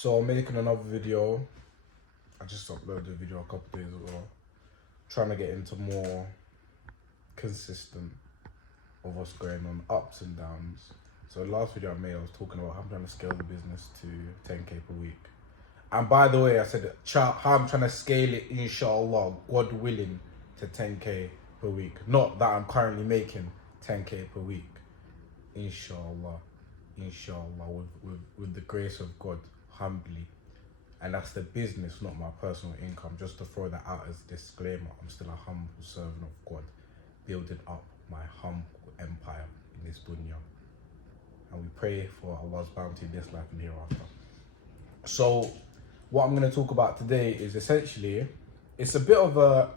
So I'm making another video. I just uploaded a video a couple days ago. Trying to get into more consistent of what's going on, ups and downs. So the last video I made, I was talking about how I'm trying to scale the business to 10k per week. And by the way, I said how I'm trying to scale it, inshallah, God willing, to 10k per week. Not that I'm currently making 10k per week. Inshallah, with the grace of God, humbly. And that's the business, not my personal income. Just to throw that out as a disclaimer, I'm still a humble servant of God, building up my humble empire in this dunya. And we pray for Allah's bounty in this life and hereafter. So, what I'm going to talk about today is essentially, it's a bit of a,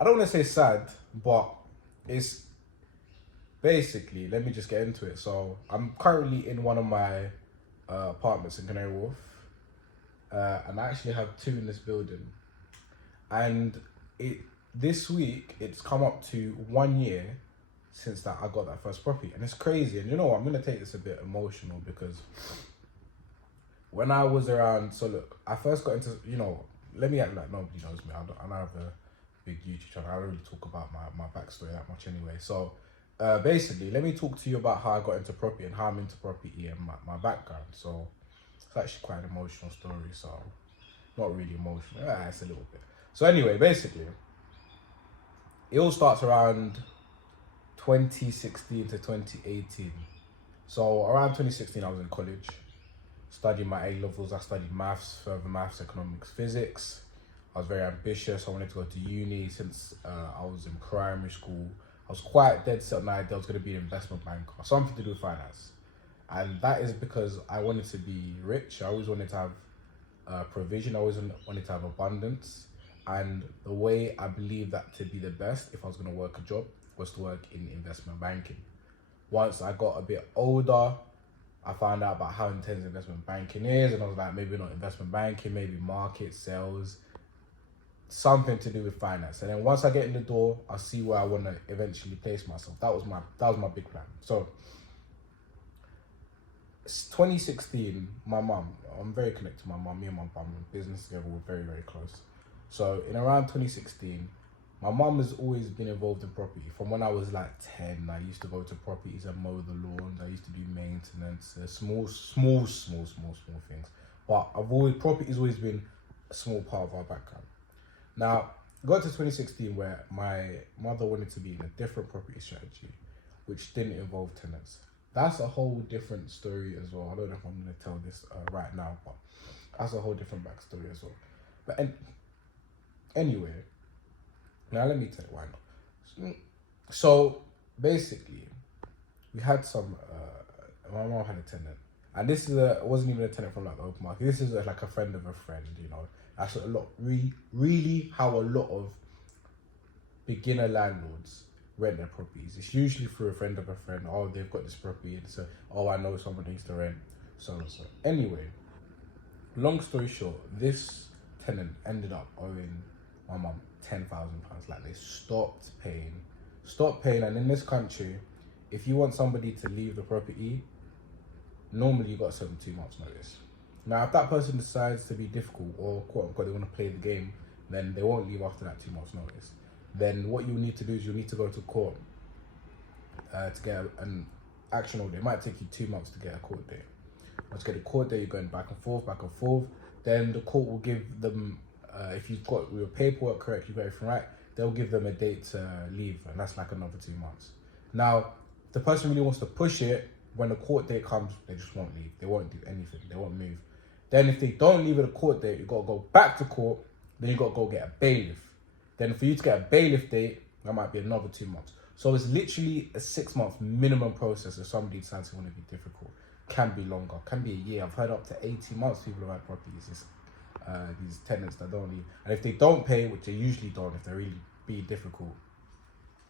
I don't want to say sad, but it's basically, let me just get into it. So, I'm currently in one of my apartments in Canary Wharf. And I actually have two in this building. And this week, it's come up to 1 year since that I got that first property. And it's crazy. And you know what, I'm going to take this a bit emotional because when I was around, so look, I first got into, let me act like nobody knows me. I don't have a big YouTube channel. I don't really talk about my backstory that much anyway. So basically, let me talk to you about how I got into property and how I'm into property and my background. So it's actually quite an emotional story, so not really emotional. It's a little bit. So anyway, basically, it all starts around 2016 to 2018. So around 2016, I was in college, studying my A-levels. I studied maths, further maths, economics, physics. I was very ambitious. I wanted to go to uni since I was in primary school. I was quite dead set on the idea I was going to be an investment banker, something to do with finance. And that is because I wanted to be rich. I always wanted to have provision. I always wanted to have abundance. And the way I believed that to be the best, if I was going to work a job, was to work in investment banking. Once I got a bit older, I found out about how intense investment banking is. And I was like, maybe not investment banking, maybe market, sales, something to do with finance. And then once I get in the door, I'll see where I want to eventually place myself. That was my big plan. So 2016, my mum, I'm very connected to my mum. Me and my mum in business together, we're very, very close. So in around 2016, my mum has always been involved in property. From when I was like 10, I used to go to properties and mow the lawns. I used to do maintenance, small things. But property's always been a small part of our background. Now, got to 2016 where my mother wanted to be in a different property strategy, which didn't involve tenants. That's a whole different story as well. I don't know if I'm going to tell this right now, but that's a whole different backstory as well. But anyway, now let me tell you why not. So basically, we had some, my mom had a tenant. And this wasn't even a tenant from like the open market. This is like a friend of a friend, That's a lot, really how a lot of beginner landlords rent their properties. It's usually through a friend of a friend. Oh, they've got this property, and so I know someone needs to rent, so and so. Anyway, long story short, this tenant ended up owing my mum £10,000. Like, they stopped paying. And in this country, if you want somebody to leave the property, normally you got to serve them 2 months notice. Now, if that person decides to be difficult or quote unquote they want to play the game, then they won't leave after that 2 months notice. Then what you need to do is you need to go to court to get an action order. It might take you 2 months to get a court date. Once you get a court date, you're going back and forth. Then the court will give them, if you've got your paperwork correct, you've got everything right, they'll give them a date to leave, and that's like another 2 months. Now, if the person really wants to push it, when the court date comes, they just won't leave. They won't do anything. They won't move. Then if they don't leave at a court date, you've got to go back to court. Then you've got to go get a bailiff. Then for you to get a bailiff date, that might be another 2 months. So it's literally a 6 month minimum process if somebody decides to want to be difficult. Can be longer, can be a year. I've heard up to 18 months people have had properties, these tenants that don't leave. And if they don't pay, which they usually don't, if they're really being difficult,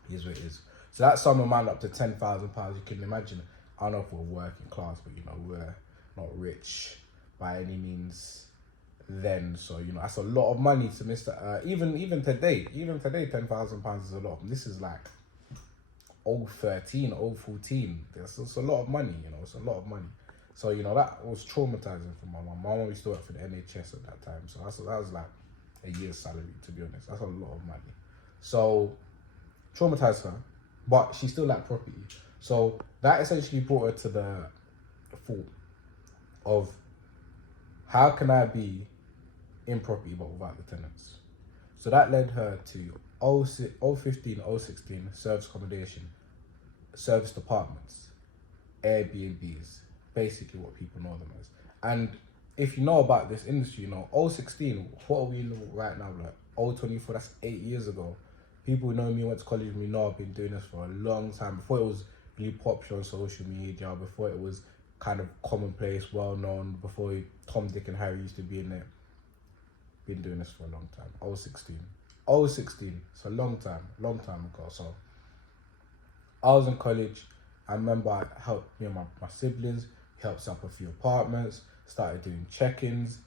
here's what it is. So that sum amount up to £10,000, you can imagine. I don't know if we're working class, but we're not rich by any means then. So that's a lot of money to Mr. Even today, £10,000 is a lot. And this is like 013, 014. It's a lot of money, it's a lot of money. So, you know, that was traumatizing for my mum. My mum used to work for the NHS at that time. So that was like a year's salary, to be honest. That's a lot of money. So, traumatized her, but she still liked property. So, that essentially brought her to the thought of how can I be in property but without the tenants? So, that led her to 015, 016 service accommodation, service departments, Airbnbs, basically what people know them as. And if you know about this industry, you know, 016, what are we in right now? Like 024, that's 8 years ago. People who know me, went to college with me, know I've been doing this for a long time. Before it was really popular on social media, before it was kind of commonplace, well known, before Tom, Dick and Harry used to be in it. Been doing this for a long time. 016. 016, it's a long time ago. So I was in college. I remember I helped me and my siblings, helped set up a few apartments, started doing check-ins,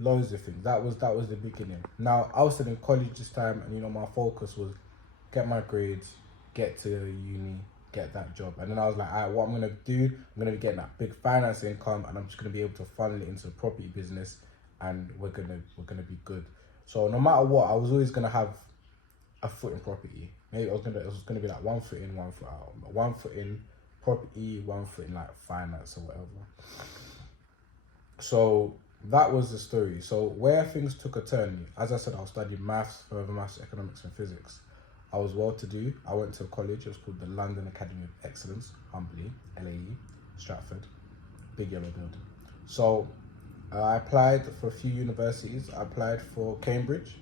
loads of things. That was the beginning. Now I was still in college this time, and you know my focus was get my grades, get to uni, get that job. And then I was like, alright, what I'm gonna do, I'm gonna be getting that big finance income, and I'm just gonna be able to funnel it into the property business, and we're gonna be good. So no matter what, I was always gonna have a foot in property. Maybe it was gonna be like 1 foot in, 1 foot out. 1 foot in property, 1 foot in like finance or whatever. So that was the story. So where things took a turn, as I said, I was studying maths, further maths, economics and physics. I was well to do. I went to a college, it was called the London Academy of Excellence, humbly, LAE, Stratford, big yellow building. So I applied for a few universities. I applied for Cambridge.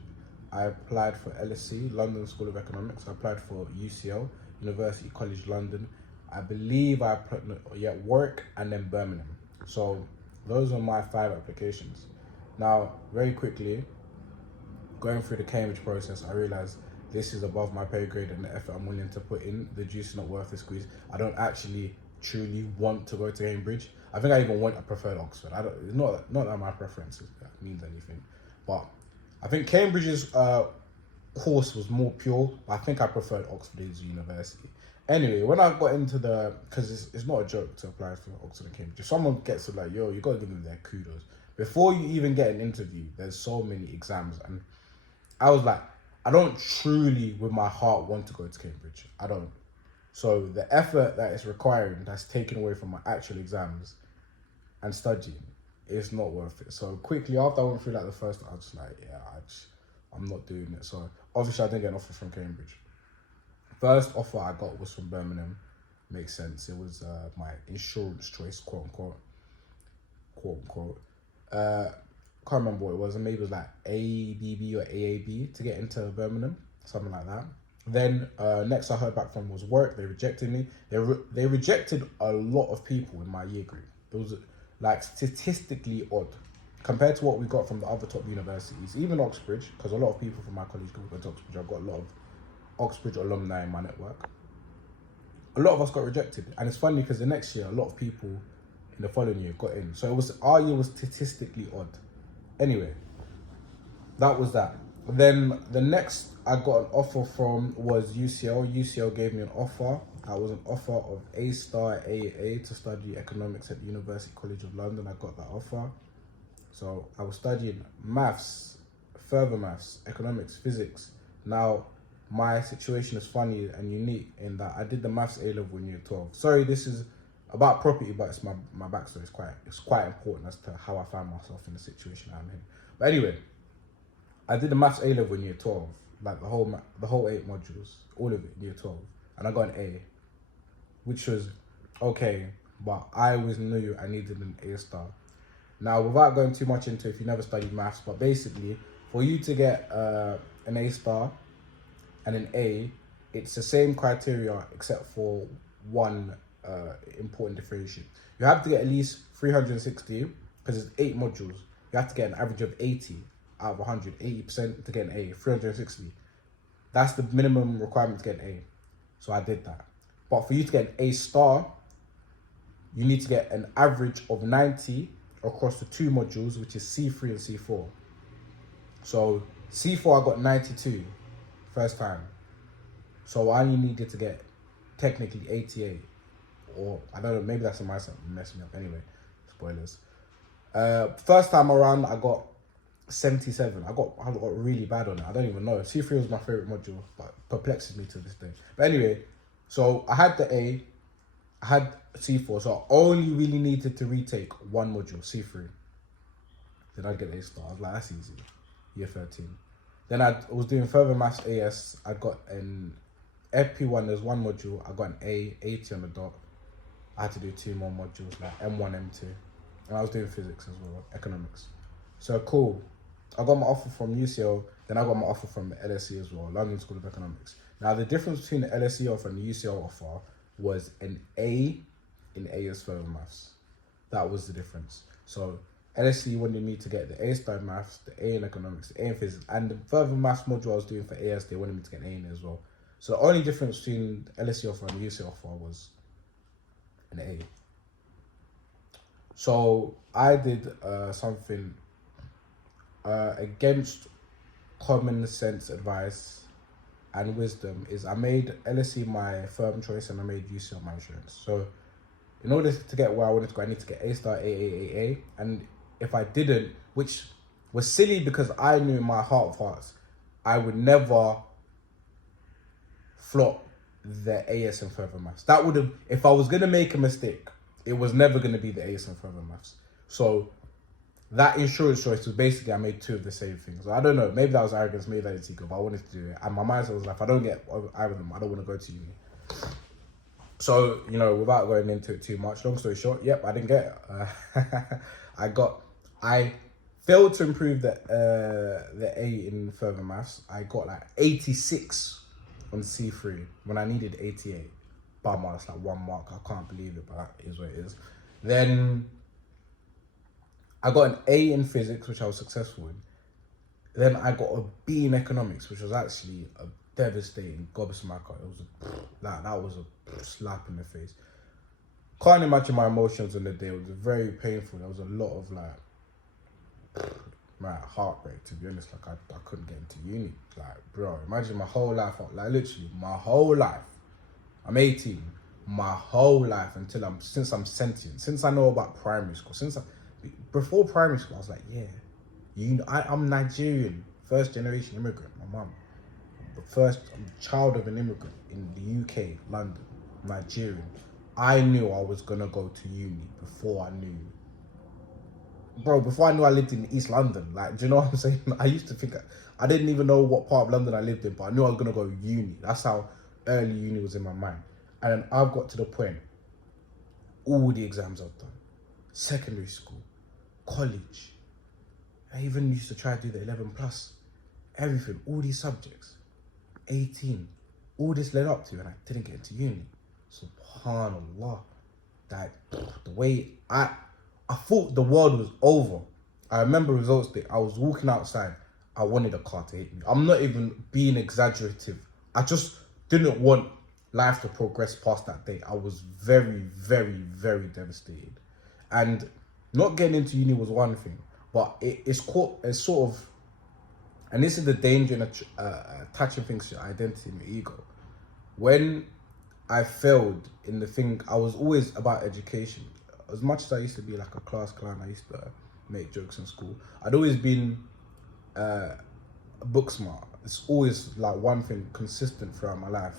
I applied for LSE, London School of Economics. I applied for UCL, University College London. I believe I applied, Warwick, and then Birmingham. So those are my 5 applications. Now, very quickly, going through the Cambridge process, I realized this is above my pay grade and the effort I'm willing to put in. The juice is not worth the squeeze. I don't actually truly want to go to Cambridge. I think I even want a preferred Oxford. It's not that my preference means anything, but I think Cambridge's course was more pure, but I think I preferred Oxford as a university. Anyway, when I got into because it's not a joke to apply for Oxford and Cambridge. If someone gets to like, yo, you got to give them their kudos. Before you even get an interview, there's so many exams. And I was like, I don't truly, with my heart, want to go to Cambridge. I don't. So the effort that it's requiring, that's taken away from my actual exams and studying, it's not worth it. So quickly after I went through like the first, I was just like, yeah, I'm not doing it. So obviously I didn't get an offer from Cambridge. First offer I got was from Birmingham. Makes sense. It was my insurance choice, quote unquote. Can't remember what it was. Maybe it was like ABB or AAB to get into Birmingham, something like that. Then next I heard back from was Warwick. They rejected me. They rejected a lot of people in my year group. It was like statistically odd compared to what we got from the other top universities, even Oxbridge, because a lot of people from my college go to Oxbridge. I've got a lot of Oxbridge alumni in my network. A lot of us got rejected, and it's funny because the next year a lot of people in the following year got in. So our year was statistically odd. Anyway, that was that. Then the next I got an offer from was UCL. UCL gave me an offer. That was an offer of A star AAA to study economics at the University College of London. I got that offer. So I was studying maths, further maths, economics, physics. Now, my situation is funny and unique in that I did the maths A-level in year 12. Sorry, this is about property, but it's my backstory. It's quite important as to how I found myself in the situation I'm in. But anyway, I did the maths A-level in year 12, like the whole 8 modules, all of it in year 12, and I got an A, which was okay, but I always knew I needed an A star. Now, without going too much into if you never studied maths, but basically, for you to get an A star and an A, it's the same criteria except for one important differentiation. You have to get at least 360 because it's 8 modules. You have to get an average of 80 out of 100, 80% to get an A, 360. That's the minimum requirement to get an A. So I did that. But for you to get an A star, you need to get an average of 90 across the 2 modules, which is C3 and C4. So C4 I got 92 first time. So I only needed to get technically 88 or I don't know, maybe that's in my set messing me up. Anyway, spoilers. First time around, I got 77. I got really bad on it. I don't even know. C3 was my favorite module, but perplexes me to this day. But anyway, so I had the A, I had C4, so I only really needed to retake one module, C3. Then I'd get A star. I was like, that's easy. Year 13. Then I was doing further maths AS. I got an FP1, there's one module. I got an A, 80 on the dot. I had to do 2 more modules, like M1, M2. And I was doing physics as well, economics. So cool. I got my offer from UCL, then I got my offer from the LSE as well, London School of Economics. Now the difference between the LSE offer and the UCL offer was an A in AS further maths. That was the difference. So LSE wanted me to get the A star in maths, the A in economics, the A in physics, and the further maths module I was doing for AS, they wanted me to get an A in it as well. So the only difference between the LSE offer and the UCL offer was an A. So I did something against common sense advice and wisdom. Is I made LSE my firm choice and I made UCL my insurance. So in order to get where I wanted to go, I need to get A star, A. And if I didn't, which was silly because I knew in my heart of hearts, I would never flop the AS and further maths. That would have, if I was going to make a mistake, it was never going to be the AS and further maths. So that insurance choice was basically, I made 2 of the same things. I don't know, maybe that was arrogance, maybe that was ego, but I wanted to do it. And my mindset was like, if I don't get either of them, I don't want to go to uni. So, you know, without going into it too much, long story short, yep, I didn't get it. I failed to improve the A in further maths. I got like 86 on C3 when I needed 88. Bummer, that's like 1 mark. I can't believe it, but that is what it is. Then I got an A in physics, which I was successful in. Then I got a B in economics, which was actually a devastating gobsmacker. It was that was a slap in the face. Can't imagine my emotions on the day. It was very painful. There was a lot of heartbreak, to be honest. Like I couldn't get into uni. Like, bro, imagine my whole life, like literally my whole life. I'm 18. My whole life since I'm sentient, since I know about primary school, before primary school, I was like, yeah, I'm Nigerian, first generation immigrant. My mum, I'm child of an immigrant in the UK, London, Nigerian. I knew I was gonna go to uni before I knew I lived in East London. Like, do you know what I'm saying? I used to think, I didn't even know what part of London I lived in, but I knew I was gonna go uni. That's how early uni was in my mind. And then I've got to the point, all the exams I've done, secondary school, college, I even used to try to do the 11 plus, everything, all these subjects, 18, all this led up to, and I didn't get into uni. SubhanAllah. Like, the way I thought the world was over. I remember results day, I was walking outside, I wanted a car to hit me. I'm not even being exaggerative. I just didn't want life to progress past that day. I was very, very, very devastated. And not getting into uni was one thing, but it's sort of, and this is the danger in attaching things to your identity and your ego. When I failed in the thing, I was always about education. As much as I used to be like a class clown, I used to make jokes in school, I'd always been book smart. It's always like one thing consistent throughout my life.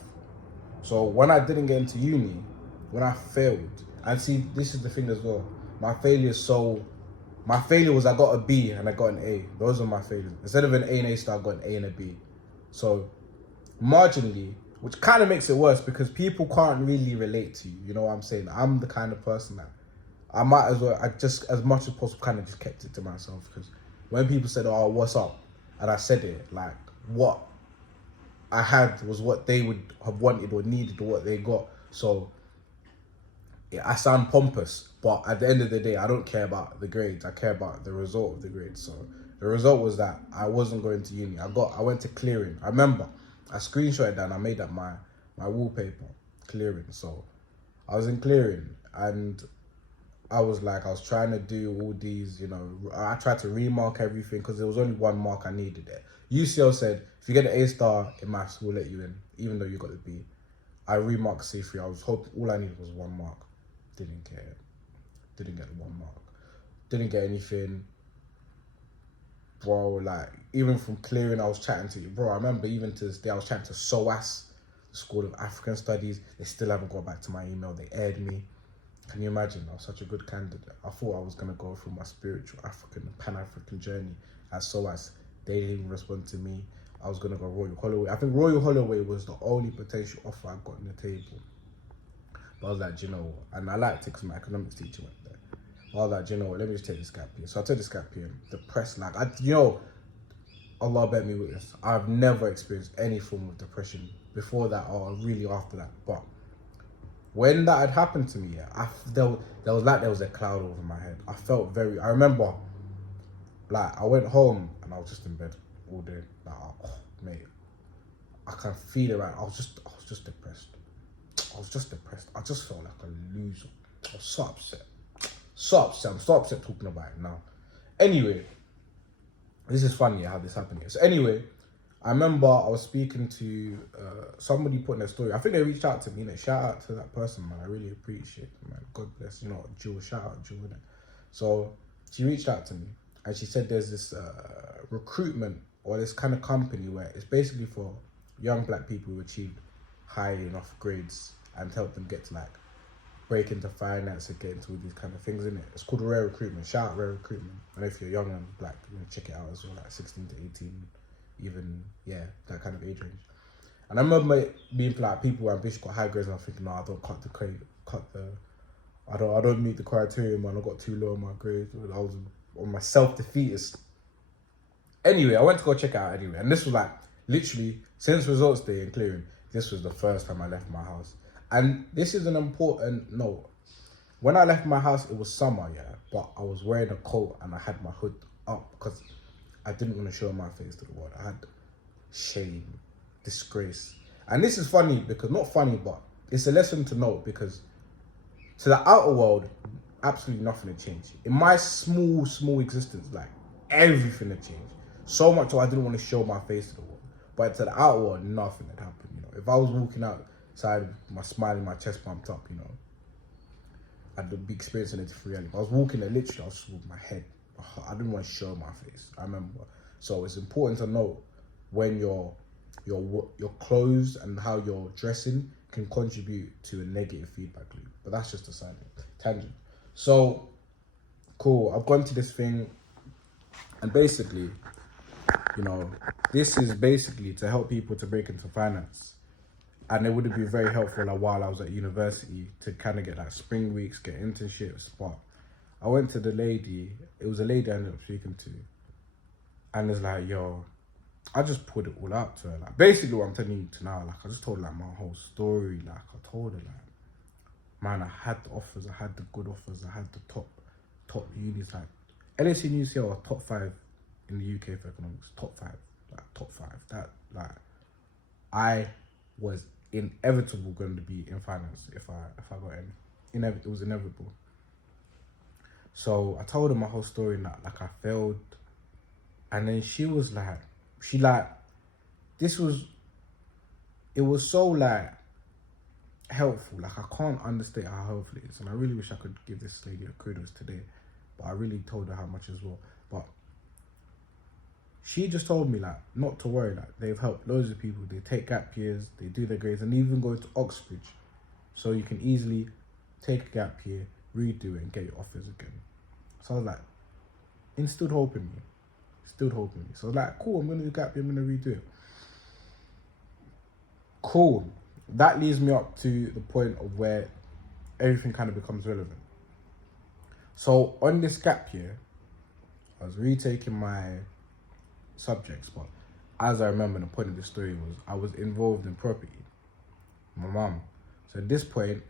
So when I didn't get into uni, when I failed, and see, this is the thing as well, my failure was I got a B and I got an A. Those are my failures. Instead of an A and A star, I got an A and a B. So marginally, which kind of makes it worse because people can't really relate to you. You know what I'm saying? I'm the kind of person that I might as well, I just, as much as possible, kind of just kept it to myself, because when people said, oh, what's up? And I said it, like, what I had was what they would have wanted or needed or what they got. So yeah, I sound pompous, but at the end of the day, I don't care about the grades. I care about the result of the grades. So the result was that I wasn't going to uni. I went to clearing. I remember I screenshot it down. I made that my wallpaper, clearing. So I was in clearing and I was trying to do all these, you know, I tried to remark everything because there was only 1 mark I needed there. UCL said, if you get an A star in maths, we'll let you in, even though you got the B. I remarked C3. I was hoping all I needed was 1 mark. didn't get it. Didn't get the 1 mark. Didn't get anything. Bro, like, even from clearing, I was chatting to you. Bro, I remember even to this day, I was chatting to SOAS, the School of African Studies. They still haven't got back to my email. They aired me. Can you imagine? I was such a good candidate. I thought I was going to go through my spiritual African, Pan-African journey at SOAS. They didn't even respond to me. I was going to go Royal Holloway. I think Royal Holloway was the only potential offer I got on the table. But I was like, do you know what? And I liked it because my economics teacher went there. I was like, do you know what? Let me just take this gap here. So I took this gap here. Depressed, like, Allah bet me with this. I've never experienced any form of depression before that or really after that. But when that had happened to me, there was a cloud over my head. I remember, like, I went home and I was just in bed all day. Like, oh, mate, I can feel it right. I was just depressed. I just felt like a loser. I was so upset. I'm so upset talking about it now. Anyway, this is funny how this happened here. So anyway, I remember I was speaking to somebody putting their story. I think they reached out to me. Shout out to that person, man. I really appreciate it, man. God bless. Jewel. Shout out Jewel. So she reached out to me and she said there's this recruitment or this kind of company where it's basically for young black people who achieved high enough grades and to help them get to like break into finance and get into all these kind of things in it. It's called Rare Recruitment. Shout out Rare Recruitment. And if you're young and black, check it out as well, like 16 to 18, even, yeah, that kind of age range. And I remember being like, people who ambitious got high grades and I'm thinking, no, I don't I don't meet the criteria, man. I got too low on my grades. I was on my self-defeatist. Anyway, I went to go check it out anyway. And this was like, literally, since results day and clearing, this was the first time I left my house. And this is an important note. When I left my house, it was summer, yeah, but I was wearing a coat and I had my hood up because I didn't want to show my face to the world. I had shame, disgrace. And this is funny because, not funny, but it's a lesson to note because to the outer world, absolutely nothing had changed. In my small existence, like, everything had changed. So much so I didn't want to show my face to the world. But to the outer world, nothing had happened, If I was walking outside with my smiling, my chest pumped up, I'd be experiencing a different reality. I was walking there, literally, I was just with my head. I didn't want to show my face, I remember. So it's important to note when your clothes and how you're dressing can contribute to a negative feedback loop. But that's just a side tangent. So, cool, I've gone to this thing and basically, this is basically to help people to break into finance. And it would have been very helpful while I was at university to kind of get like spring weeks, get internships. But I went to the lady, it was a lady I ended up speaking to. And it's like, yo, I just pulled it all out to her. Like, basically what I'm telling you to now, like, I just told her like my whole story. Like, I told her like, man, I had the offers, I had the good offers, I had the top unis. Like, LSE and UCL are top 5 in the UK for economics. Top 5. That, like, I was inevitable going to be in finance if I got in. It was inevitable. So I told her my whole story and that, like, I failed. And then she was like, it was so like helpful. Like, I can't understate how helpful it is. And I really wish I could give this lady a kudos today. But I really told her how much as well. But she just told me, like, not to worry, like, they've helped loads of people. They take gap years, they do their grades, and even go to Oxbridge. So you can easily take a gap year, redo it, and get your offers again. So I was like, instilled hope in me. So I was like, cool, I'm going to do gap year, I'm going to redo it. Cool. That leads me up to the point of where everything kind of becomes relevant. So on this gap year, I was retaking my subjects, but as I remember, the point of the story was I was involved in property. My mum. So at this point,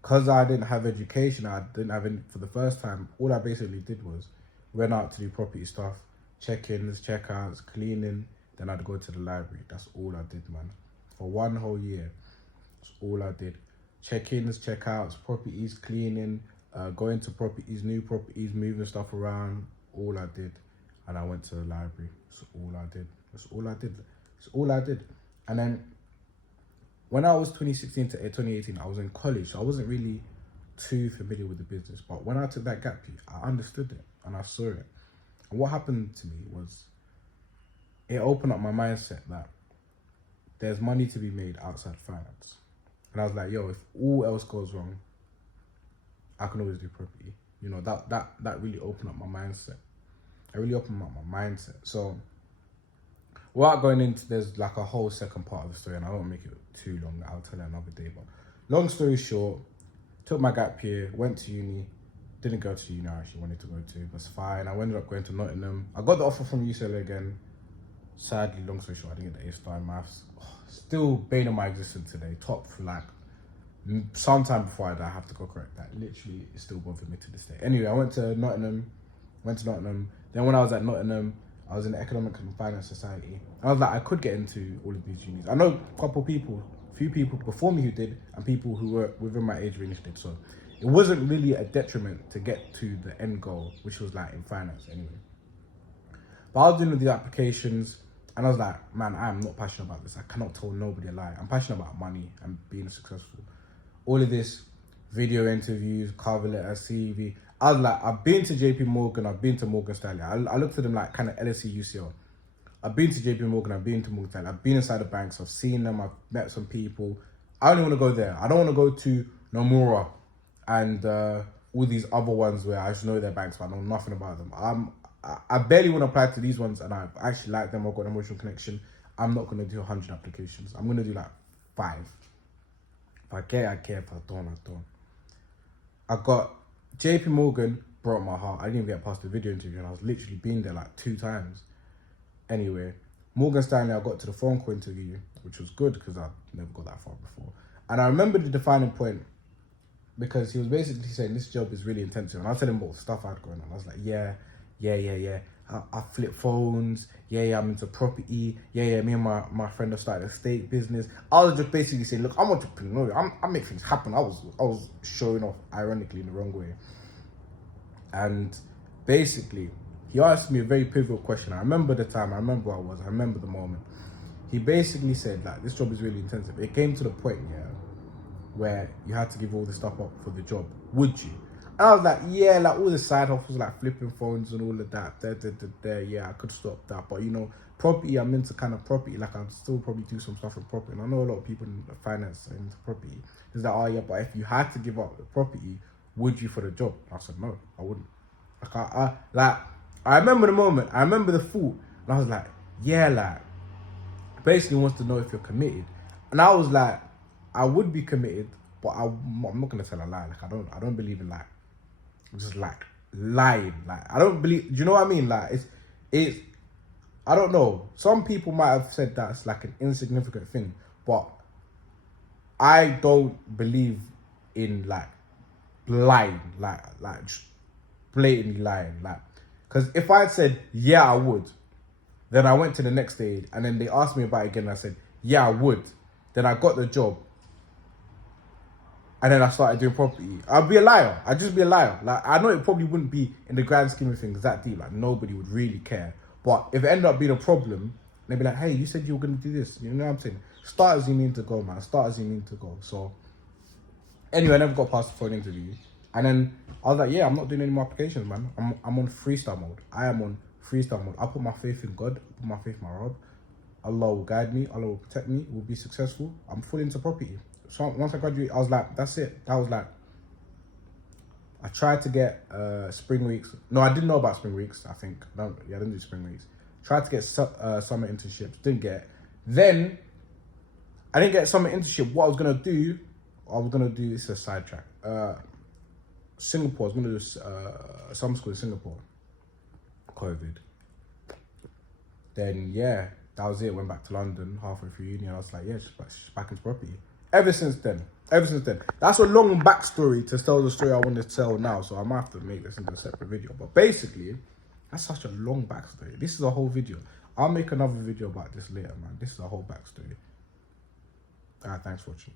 because I didn't have education, I didn't have any, for the first time, all I basically did was went out to do property stuff, check-ins, check-outs, cleaning, then I'd go to the library. That's all I did, man. For 1 whole year, that's all I did. Check-ins, check-outs, properties, cleaning, going to properties, new properties, moving stuff around, all I did. And I went to the library. That's all I did. And then when I was 2016 to 2018, I was in college. So I wasn't really too familiar with the business. But when I took that gap year, I understood it and I saw it. And what happened to me was it opened up my mindset that there's money to be made outside finance. And I was like, yo, if all else goes wrong, I can always do property. You know, that really opened up my mindset. It really opened up my mindset. So without going into, there's like a whole second part of the story, and I won't make it too long. I'll tell it another day. But long story short, took my gap year, went to uni, didn't go to the uni I actually wanted to go to. It was fine. I ended up going to Nottingham. I got the offer from UCLA again. Sadly, long story short, I didn't get the A-star in maths. Still bane of my existence today. Top for like sometime before I die, I have to go correct that. Literally, it's still bothering me to this day. Anyway, I went to Nottingham. Then when I was at Nottingham, I was in the Economic and Finance Society. I was like, I could get into all of these unis. I know a few people before me who did, and people who were within my age range did. So it wasn't really a detriment to get to the end goal, which was like in finance anyway. But I was doing these applications, and I was like, man, I am not passionate about this. I cannot tell nobody a lie. I'm passionate about money and being successful. All of this, video interviews, cover letter, CV. I was like, I've been to JP Morgan, I've been to Morgan Stanley. I looked at them like kind of LSE, UCL. I've been to JP Morgan, I've been to Morgan Stanley. I've been inside the banks, I've seen them, I've met some people. I only want to go there. I don't want to go to Nomura and all these other ones where I just know their banks, but I know nothing about them. I barely want to apply to these ones, and I actually like them. I've got an emotional connection. I'm not going to do 100 applications. I'm going to do like 5. If I care, I care. If I don't, I don't. I got JP Morgan, broke my heart. I didn't even get past the video interview, and I was literally been there like 2 times. Anyway, Morgan Stanley, I got to the phone call interview, which was good because I never got that far before. And I remember the defining point because he was basically saying this job is really intensive. And I was telling him what stuff I had going on. I was like, yeah. I flip phones. Yeah, I'm into property. Yeah, me and my friend have started a steak business. I was just basically saying, look, I'm entrepreneurial. I make things happen. I was showing off, ironically, in the wrong way. And basically, he asked me a very pivotal question. I remember the time. I remember where I was. I remember the moment. He basically said, like, this job is really intensive. It came to the point, where you had to give all this stuff up for the job. Would you? And I was like, yeah, like all the side hustles, like flipping phones and all of that. Yeah, I could stop that. But, property, I'm into kind of property. Like, I'd still probably do some stuff in property. And I know a lot of people in finance are into property. It's like, oh, yeah, but if you had to give up the property, would you for the job? I said, no, I wouldn't. I remember the moment. I remember the thought. And I was like, yeah, like, basically wants to know if you're committed. And I was like, I would be committed, but I'm not going to tell a lie. Like, I don't believe in, like, just like lying. Like, I don't believe, do you know what I mean? Like, it's I don't know, some people might have said that's like an insignificant thing, but I don't believe in like lying, like just blatantly lying. Like, because if I had said yeah I would, then I went to the next stage and then they asked me about it again and I said yeah I would, then I got the job and then I started doing property, I'd be a liar. I'd just be a liar. Like, I know it probably wouldn't be, in the grand scheme of things, that deep. Like, nobody would really care. But if it ended up being a problem, they'd be like, hey, you said you were going to do this. You know what I'm saying? Start as you mean to go, man. Start as you mean to go. So, anyway, I never got past the phone interview. And then I was like, yeah, I'm not doing any more applications, man. I'm on freestyle mode. I am on freestyle mode. I put my faith in God. I put my faith in my Rob. Allah will guide me. Allah will protect me. We'll be successful. I'm fully into property. So once I graduated, I was like, that's it. That was like, I tried to get spring weeks. No, I didn't know about spring weeks, I think. No, yeah, I didn't do spring weeks. Tried to get summer internships, didn't get. Then, I didn't get summer internship. What I was going to do, this is a sidetrack. Singapore, I was going to do summer school in Singapore. COVID. Then, yeah, that was it. Went back to London halfway through uni. And I was like, yeah, just back into property. Ever since then. That's a long backstory to tell the story I want to tell now, so I might have to make this into a separate video. But basically, that's such a long backstory. This is a whole video. I'll make another video about this later, man. This is a whole backstory. Thanks for watching.